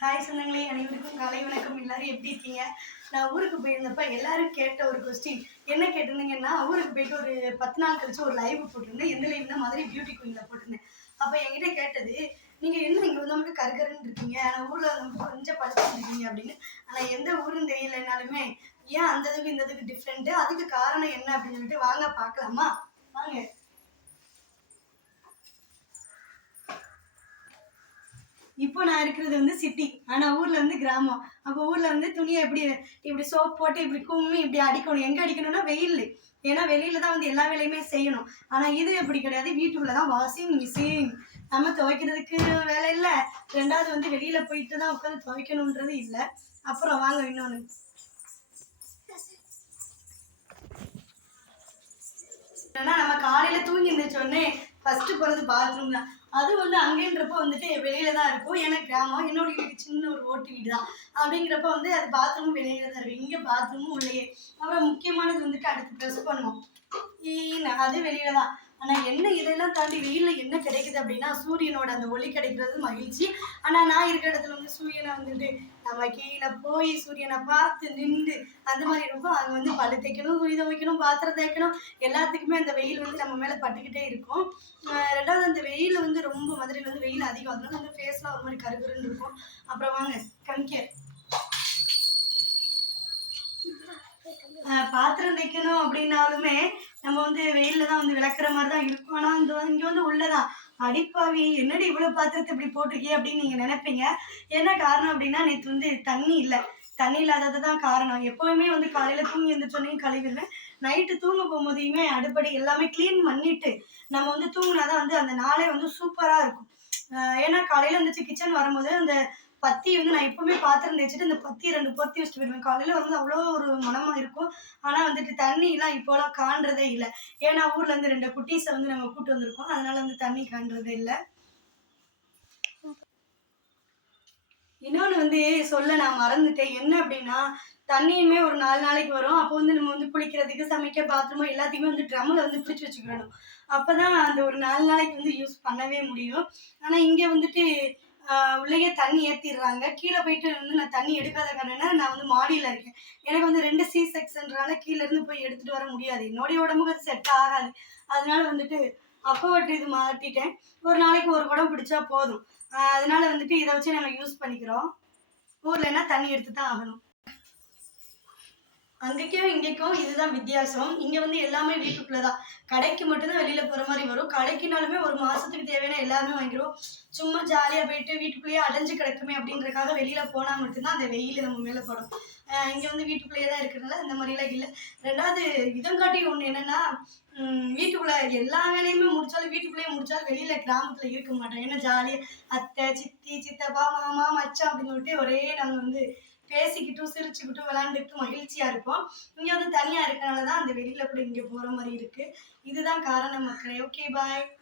Hi சொந்தங்களே அனைவருக்கும் காலை வணக்கம். எல்லாரும் எப்படி இருக்கீங்க? நான் ஊருக்கு போயிருந்தப்ப எல்லாரும் கேட்ட ஒரு கொஸ்டின் என்ன கேட்டிருந்தீங்கன்னா ஊருக்கு போயிட்டு ஒரு பத்து நாள் கழிச்சு ஒரு லைவ் போட்டிருந்தேன். எந்த லைவ்னா மாதிரி பியூட்டி குயினில் போட்டிருந்தேன். அப்போ என்கிட்ட கேட்டது நீங்கள் என்ன இங்கே வந்து மட்டும் கருகருன்னு இருக்கீங்க? ஆனால் ஊரில் வந்து கொஞ்சம் படிச்சுருக்கீங்க இருக்கீங்க அப்படின்னு. ஆனால் எந்த ஊருன்னு தெரியலனாலுமே ஏன் அந்த இதுக்கு இந்த இதுக்கு டிஃப்ரெண்ட்டு அதுக்கு காரணம் என்ன? அப்படின்னு சொல்லிட்டு வாங்க பார்க்கலாமா? வாங்க. இப்போ நான் இருக்கிறது வந்து சிட்டி ஆனால் ஊரில் வந்து கிராமம். அப்போ ஊரில் வந்து துணியை இப்படி இப்படி சோப் போட்டு இப்படி கும்மி இப்படி அடிக்கணும். எங்கே அடிக்கணும்னா வெயில் ஏன்னா வெளியில தான் வந்து எல்லா வேலையுமே செய்யணும். ஆனால் இது எப்படி கிடையாது. வீட்டுக்குள்ளே தான் வாஷிங் மிஷின் நம்ம துவைக்கிறதுக்கு வேலை இல்லை. ரெண்டாவது வந்து வெளியில போயிட்டு தான் உட்காந்து துவைக்கணுன்றது இல்லை. அப்புறம் வாங்க இன்னொன்று நம்ம காலையில தூங்கி இருந்துச்சோடனே ஃபஸ்ட்டு ஃபர்ஸ்ட் போறது பாத்ரூம் தான். அது வந்து அங்கேன்றப்ப வந்துட்டு வெளியில தான் இருக்கும். ஏன்னா கிராமம் என்னோட வீடு சின்ன ஒரு ஓட்டு வீடு தான். அப்படிங்கிறப்ப வந்து அது பாத்ரூம் வெளியில தான் இருக்கும். இங்க பாத்ரூமும் உள்ளேயே. அப்புறம் முக்கியமானது வந்துட்டு அடுத்து ப்ரெஸ் பண்ணுவோம். அது வெளியில தான். ஆனா என்ன இதெல்லாம் தாண்டி வெயில்ல என்ன கிடைக்குது அப்படின்னா சூரியனோட அந்த ஒளி கிடைக்கிறது மகிழ்ச்சி. ஆனா நான் இருக்கிற இடத்துல வந்து சூரியனை வந்துட்டு நம்ம கீழே போய் சூரியனை பார்த்து நின்று அந்த மாதிரி இருக்கும் அங்கே வந்து பழு தைக்கணும் துணி துவைக்கணும் பாத்திரம் தைக்கணும் எல்லாத்துக்குமே அந்த வெயில் வந்து நம்ம மேலே பட்டுக்கிட்டே இருக்கும். ரெண்டாவது அந்த வெயில் வந்து ரொம்ப மதுரையில் வந்து வெயில் அதிகம். அதனால வந்து ஃபேஸ்லாம் ஒரு மாதிரி கருகுருன்னு இருக்கும். அப்புறம் வாங்க கம்கேர் பாத்திரம் தைக்கணும் அப்படின்னாலுமே நம்ம வந்து வெயிலில் தான் வந்து விளக்குற மாதிரி தான் இருக்கும். ஆனால் இந்த இங்கே வந்து உள்ளதான். அடிப்பாவி என்னடி இவ்வளோ பாத்திரத்தை இப்படி போட்டிருக்கே அப்படின்னு நீங்கள் நினைப்பீங்க. என்ன காரணம் அப்படின்னா நேற்று வந்து தண்ணி இல்லை. தண்ணி இல்லாதது தான் காரணம். எப்போவுமே வந்து காலையில் தூங்கி எழுந்திரிச்சோன்னையும் கழுவிடுவேன். நைட்டு தூங்க போகும்போதையுமே அடுப்படி எல்லாமே க்ளீன் பண்ணிட்டு நம்ம வந்து தூங்கினாதான் வந்து அந்த நாளே வந்து சூப்பராக இருக்கும். ஏன்னா காலையில் வந்துச்சு கிச்சன் வரும்போது அந்த பத்தி வந்து நான் எப்பவுமே பாத்திரம் தேய்ச்சிட்டு இந்த பத்தி ரெண்டு பொத்தி வச்சுட்டு போயிடுவேன். காலையில் வந்து அவ்வளோ ஒரு மனமா இருக்கும். ஆனால் வந்துட்டு தண்ணிலாம் இப்போலாம் காண்றதே இல்லை. ஏன்னா ஊர்ல இருந்து ரெண்டு குட்டீஸை வந்து நம்ம கூட்டு வந்திருக்கோம். அதனால வந்து தண்ணி காண்றதே இல்லை. இன்னொன்று வந்து சொல்ல நான் மறந்துட்டேன். என்ன அப்படின்னா தண்ணியுமே ஒரு நாலு நாளைக்கு வரும். அப்போ வந்து நம்ம வந்து குளிக்கிறதுக்கு சமைக்க பாத்ரூம் எல்லாத்தையுமே வந்து ட்ரம்மில் வந்து பிடிச்சி வச்சுக்கணும் அப்போ தான் அந்த ஒரு நாலு நாளைக்கு வந்து யூஸ் பண்ணவே முடியும். ஆனால் இங்கே வந்துட்டு உள்ளேயே தண்ணி ஏற்றிடுறாங்க கீழே போயிட்டு வந்து நான் தண்ணி எடுக்காத காரணம்னா நான் வந்து மாடியில் இருக்கேன். எனக்கு வந்து ரெண்டு சி செக்ஷன்றனால கீழேருந்து போய் எடுத்துகிட்டு வர முடியாது. என்னுடைய உடம்புக்கு அது செட் ஆகாது. அதனால வந்துட்டு அப்போவட்டு இது மாட்டிட்டேன் ஒரு நாளைக்கு ஒரு குடம் பிடிச்சா போதும். அதனால வந்துட்டு இதை வச்சு நம்ம யூஸ் பண்ணிக்கிறோம். ஊர்லன்னா தண்ணி எடுத்து தான் ஆகணும். அங்கேக்கும் இங்கேக்கும் இதுதான் வித்தியாசம். இங்க வந்து எல்லாமே வீட்டுக்குள்ள தான் கடைக்கு மட்டும்தான் வெளியில போற மாதிரி வரும். கடைக்குனாலுமே ஒரு மாசத்துக்கு தேவையான எல்லாமே வாங்கிடுவோம். சும்மா ஜாலியா போயிட்டு வீட்டுக்குள்ளேயே அடைஞ்சு கிடக்குமே அப்படின்றக்காக வெளியில போனா மட்டும்தான் அந்த வெயில் நம்ம மேல படும். ஆஹ் இங்க வந்து வீட்டுக்குள்ளேயே தான் இருக்கிறதுனால இந்த மாதிரிலாம் இல்லை. ரெண்டாவது இதங்காட்டி ஒண்ணு என்னன்னா உம் வீட்டுக்குள்ள எல்லா வேலையுமே முடிச்சாலும் வீட்டுக்குள்ளேயே முடிச்சாலும் வெளியில கிராமத்துல இருக்க மாட்டோம். ஏன்னா ஜாலியா அத்தை சித்தி சித்தப்பா மாமா மச்சான் அப்படின்னு சொல்லிட்டு ஒரே நாங்க வந்து பேசிக்கிட்டும் சிரிச்சுக்கிட்டும் விளையாண்டுக்கிட்டும் மகிழ்ச்சியா இருப்போம். இங்க வந்து தனியா இருக்கனால தான் அந்த வெளியில கூட இங்க போற மாதிரி இருக்கு. இதுதான் காரணம் மக்களே. Okay bye